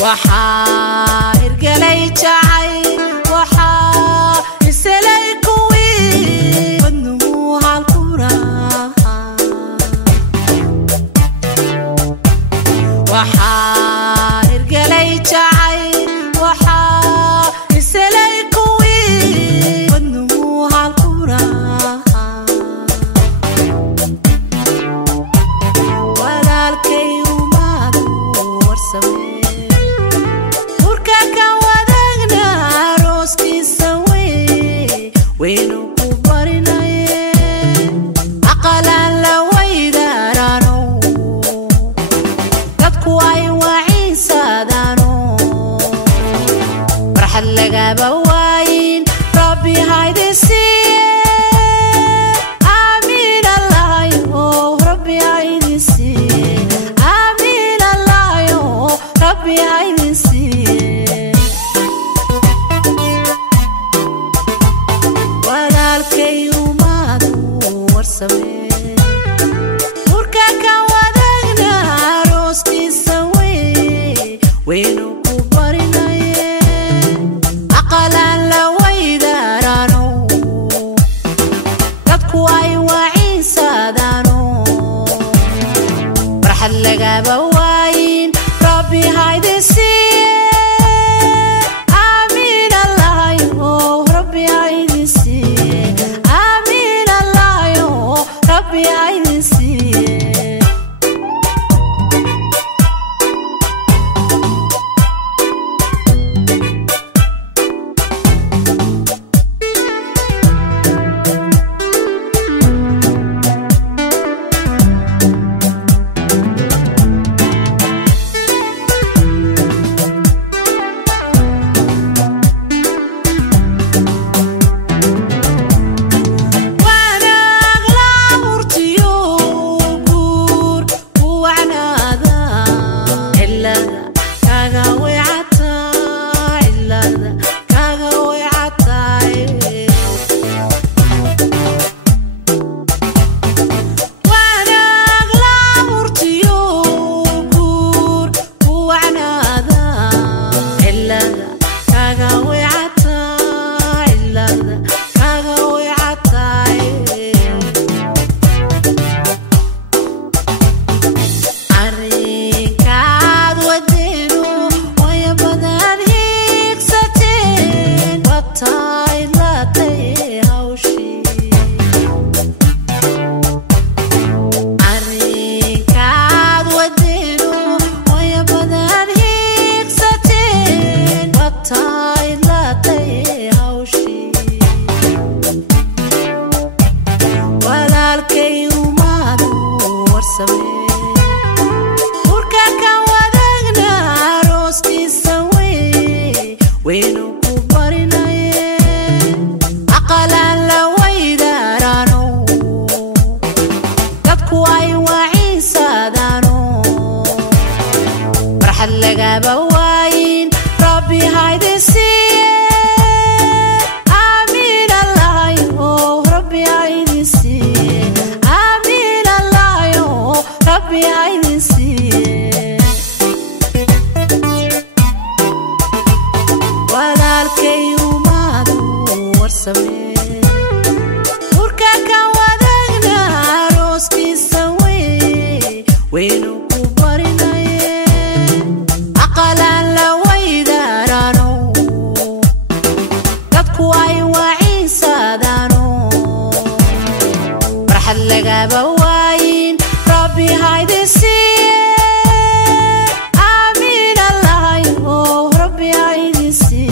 وحاير قلي جعيل وحاير سلي كوي ونموها القرى وحاير قلي جعيل وحاير سلي كوي ونموها القرى ولا الكي وما دور سوي وينو كبرنا عقلا لويدارانو dadku ay waciisadano farxad laga bawaayin rabbi haydisi amiin allah yo rabbi haydisi amiin allah yo rabbi haydisi وينو كبرنا عقلا لويدارانو dadku ay waciisadano farxad laga bawaayin rabbi haydisi amiin allah yo rabbi haydisi amiin allah yo rabbi haydisi وينو كبرنا عقلا لويدارانو dadku ay waciisadano farxad laga bawaayin rabbi haydisi amiin allah yo rabbi haydisi amiin allah yo rabbi haydisi walaalkay uma door samee urka ka wadagna rooskiisa waynu ku barinaye aqalan la waydarano dadku ay waciisadano farxad laga bawaayin rabbi haydisi amiin allah yo rabbi haydisi